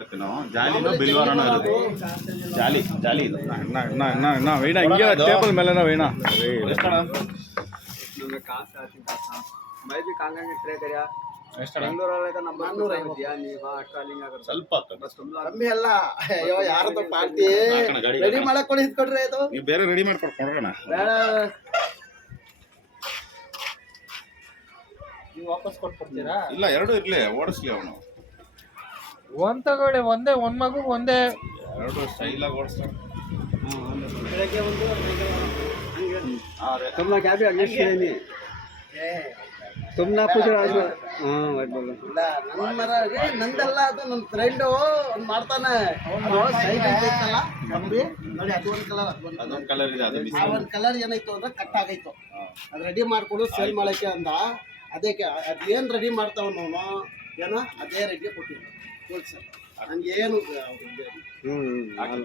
ಜಾಲಿನೋ ಬಿಲ್ವಾರನೋ ಇರೋದು ಜಾಲಿ ಜಾಲಿ ಇದು ವೀಣಾ ಹಿಂಗೆ ಟೇಬಲ್ ಮೇಲೆ ವೀಣಾ मैं भी कांगड़ा में ट्राई करा ಎಷ್ಟಣ ಬೆಂಗಳೂರು ಒಳಗೆ ನಮ್ಮ 450 ನೀವು ಅಟ್ಟಾಲಿಂಗ್ ಆಗುತ್ತೆ ಸ್ವಲ್ಪ ಬಸ್ ತುಂಬಾ ಕಮ್ಮಿ ಅಲ್ಲ ಅಯ್ಯೋ ಯಾರದು ಪಾರ್ಟಿ ಹಾಕೋಣ ಗಾಡಿ ರೆಡಿ ಮಾಡಕ್ ಕೊಡಿ ಇಸ್ಕೊಡ್ರಿ ಇದು ನೀವು ಬೇರೆ ರೆಡಿ ಮಾಡ್ಕೊಡ್ಕೊಡೋಣ ಬೇಡ ನೀವು ವಾಪಸ್ ಕೊಟ್ಬಿಡ್ತೀರಾ ಇಲ್ಲ ಎರಡು ಇರ್ಲಿ ಓಡಿಸ್ಲಿ ಅವನು ಒಂದ್ ತಗೊಳ್ಳಿ ಒಂದೇ ಒಂದ್ ಮಗು ಒಂದೇ ಎರಡು ಸ್ಟೈಲಾಗಿ ಓಡಿಸ್ತಾನೆ ಬೆಳಗ್ಗೆ ಒಂದು तुमने क्या भी अगले नहीं तुमने पूछ रहा है हाँ वाइट बोल ಇಲ್ಲ ನನ್ನ ಮರ ರೀ ನಂದಲ್ಲ ಅದು ನನ್ನ ಫ್ರೆಂಡ್ ಒಂದು ಮಾಡ್ತಾನೆ ಅವನು ಸೈಡ್ ಐತಲ್ಲ ಕಂಬಿ ನೋಡಿ ಅದು ಒಂದು ಕಲರ್ ಅದೊಂದು ಕಲರ್ ಇದೆ ಅದು ಆ ಒಂದು ಕಲರ್ ಏನಾಯ್ತು ಅಂದ್ರೆ ಕಟ್ ಆಗೈತು ಅದು ರೆಡಿ ಮಾಡ್ಕೊಂಡು ಸೇಲ್ ಮಾಡಕ್ಕೆ ಅಂದ ಅದಕ್ಕೆ ಅದೇನು ರೆಡಿ ಮಾಡ್ತಾವ ನಾವು ಏನೋ ಅದೇ ರೆಡಿ ಕೊಟ್ಟಿದ್ವಿ ಸರ್ ಹಂಗೆ ಏನು ಹಾಕಿ